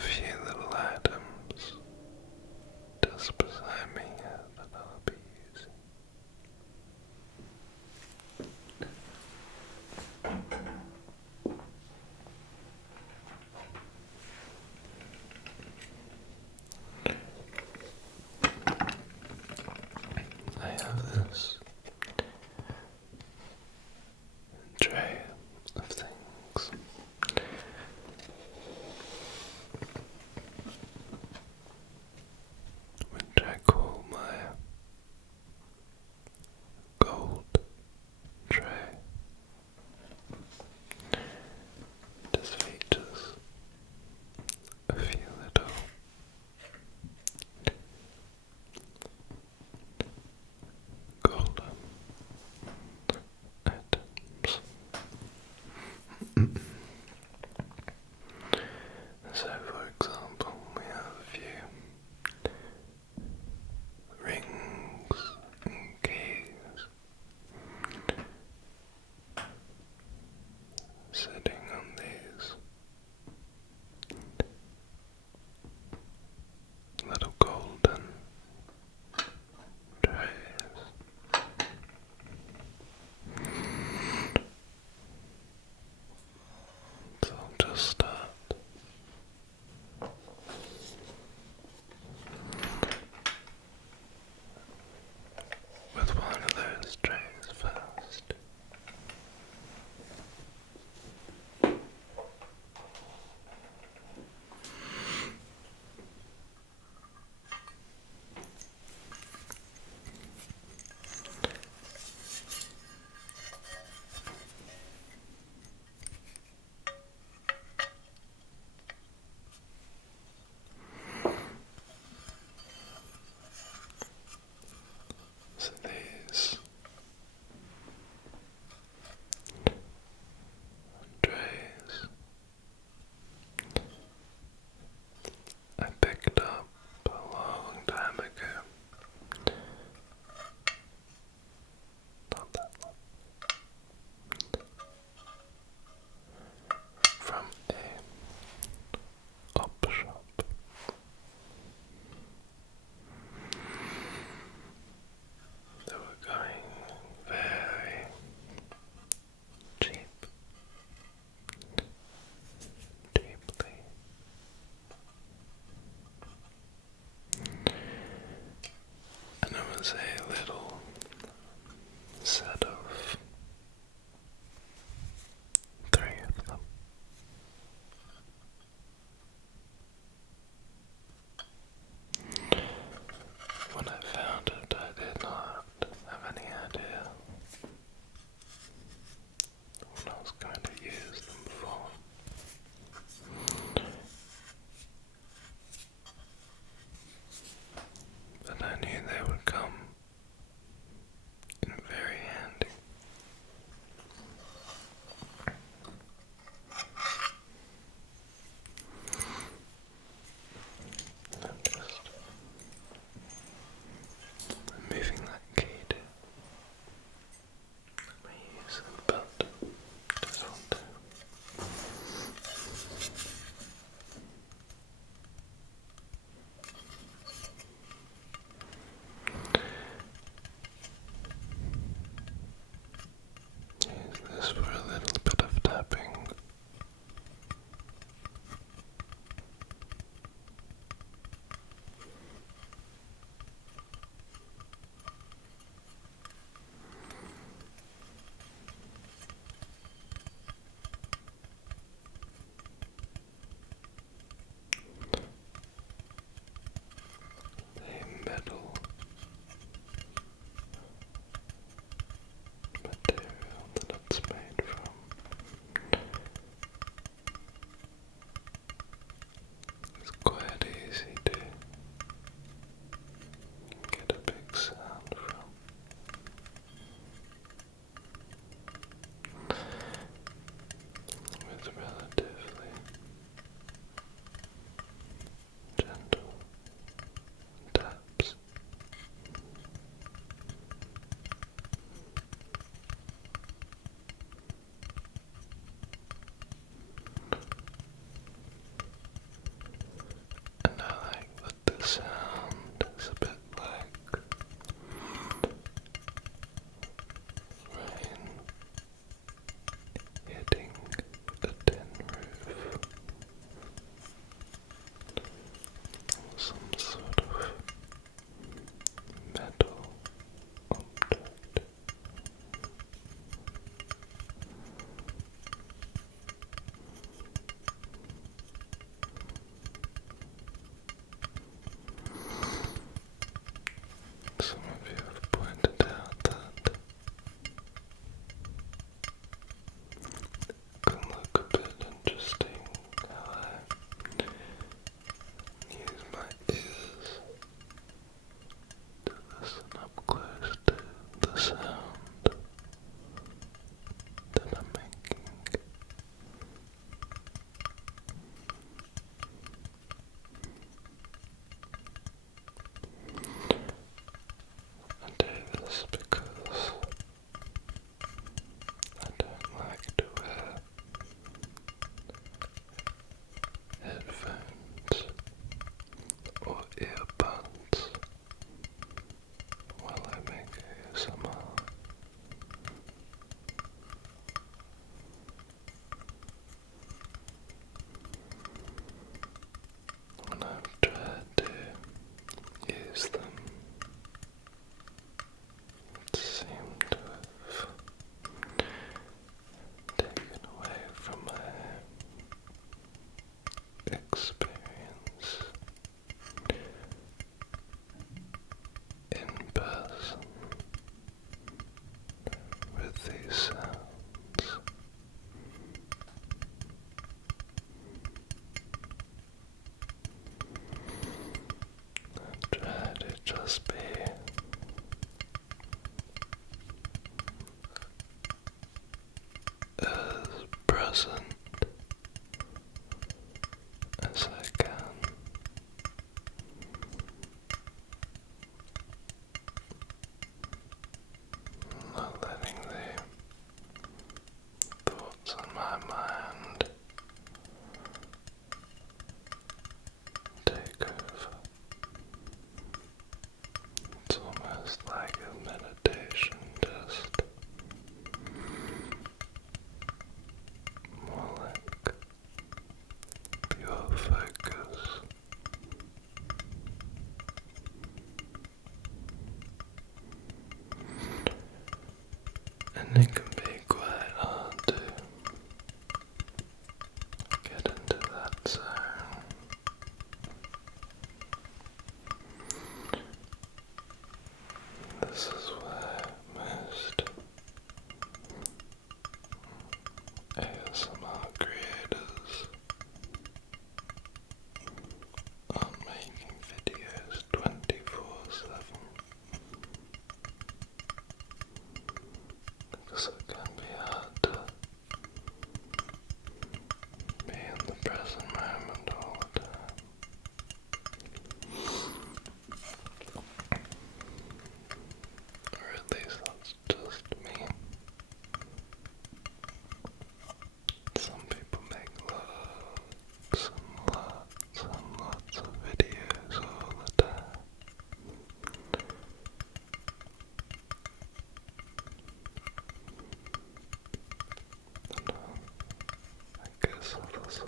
few little items just beside me that I'll be using. I have this tray of things. Which I call my gold tray. This features a few little golden items. So, for example, we have a few rings and keys sitting on these little golden trays. So I'll just start with one of those trays first. So these trays I picked up a long time ago. Not that long. From a op shop. They were going very cheap. Deeply. And it was a little set of 3 of them. When I found it, I did not have any idea when I was going to use them for. But I knew they would come in very handy. mind take over. It's almost like a meditation, just more like pure focus. And it can be quite hard to get into that zone. This is where most ASMR creators are making videos 24/7 because it can be hard to be in the present moment all the time. Or at least that's just me. Some people make lots and lots and lots of videos all the time. And I guess I'll also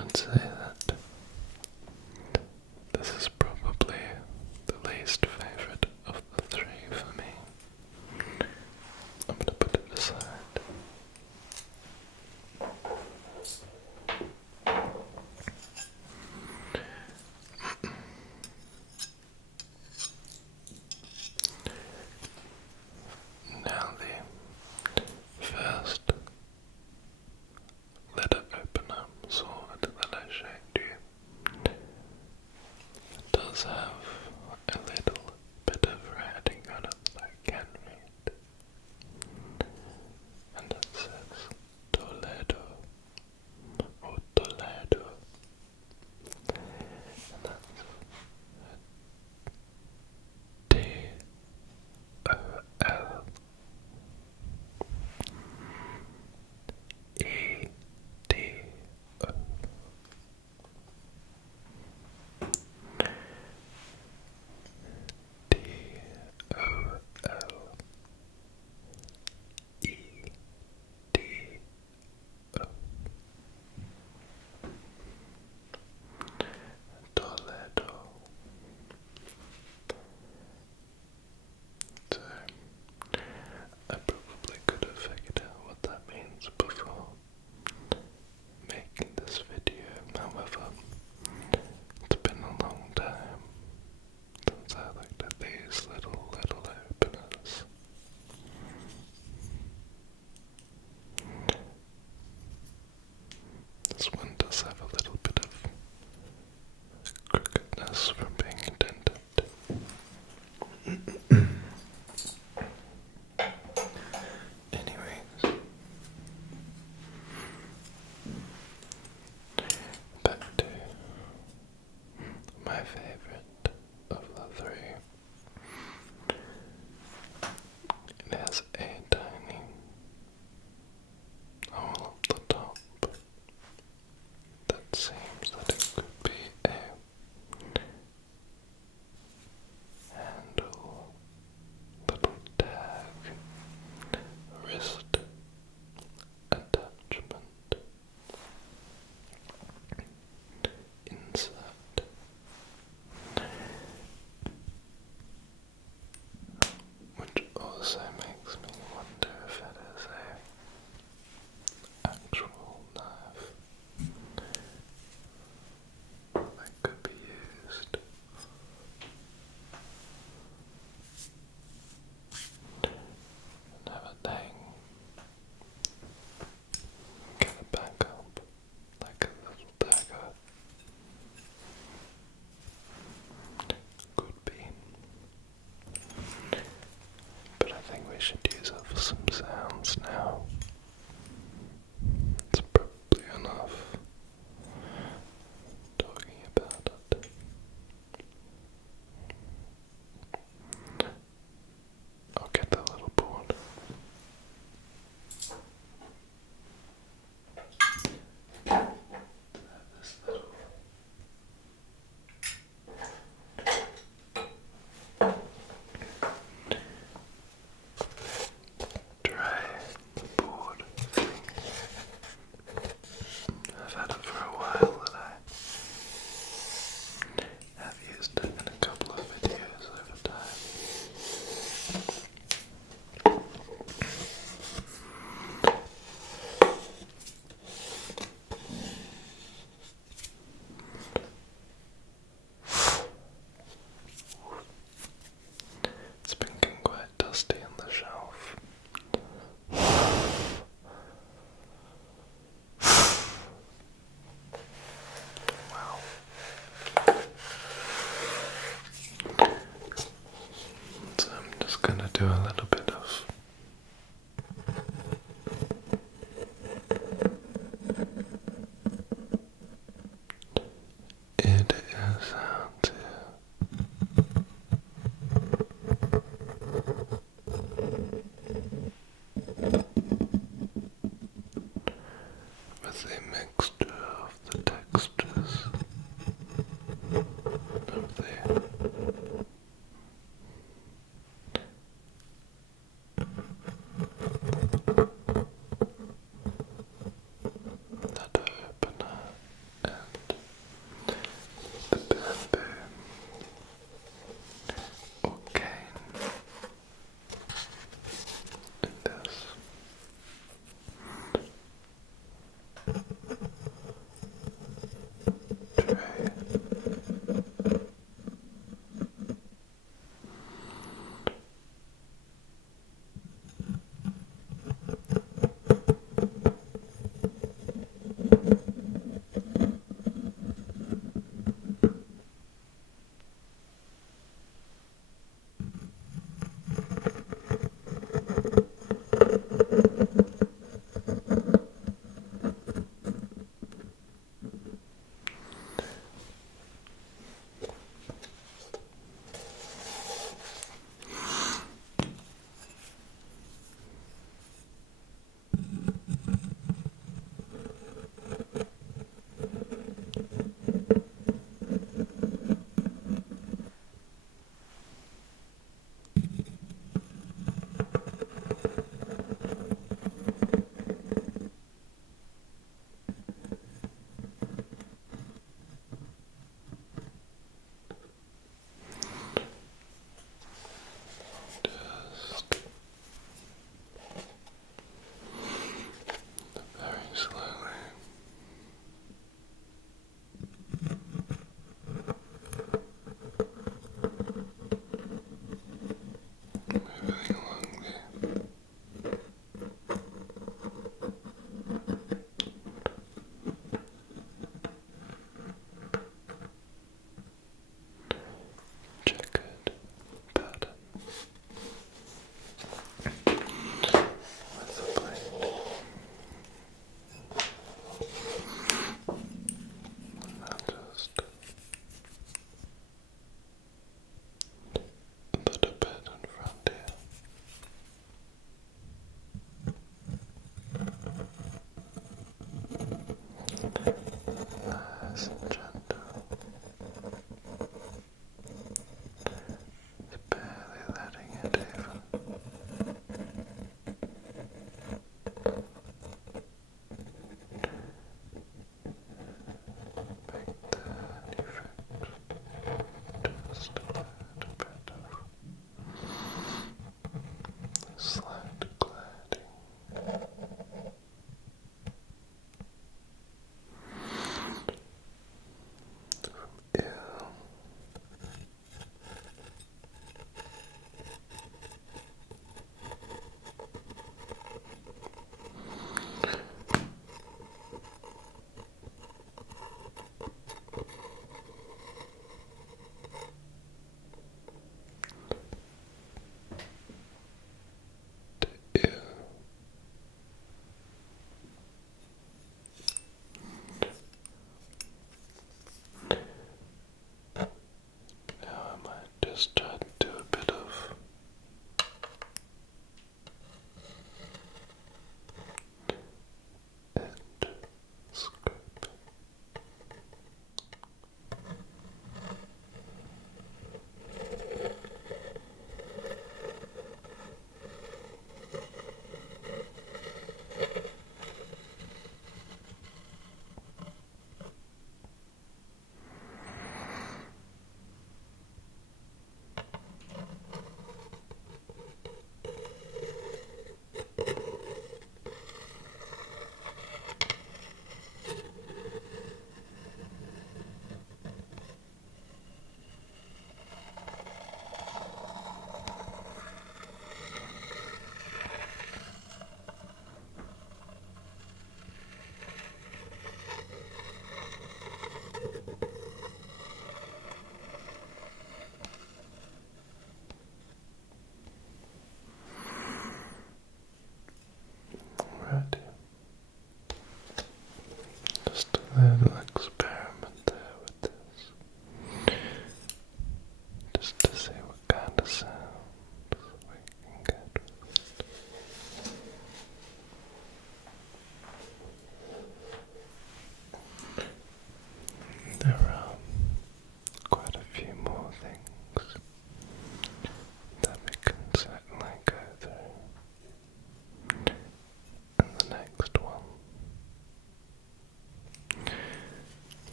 I'd say that this is probably the least favorite of the three for me. I'm gonna put it aside. Now the first letter opener sword that I showed you does have a little bit of writing on it that I can read, and it says Toledo or Toledo, and that's T-O-L E-D-O. D-O-L-E-D-O. Toledo. So, I probably could have figured out what that means before making this video. However, it's been a long time since I looked at these little openers. This one does have a little bit of crookedness from being indented. Anyways, back to my favorite of the three. It has a tiny hole at the top that seems that it could be a handle, little tag, wrist attachment, insert, which also makes me wonder if it is a actual knife that could be used. And have a thing, get it back up like a little dagger. Could be. But I think we should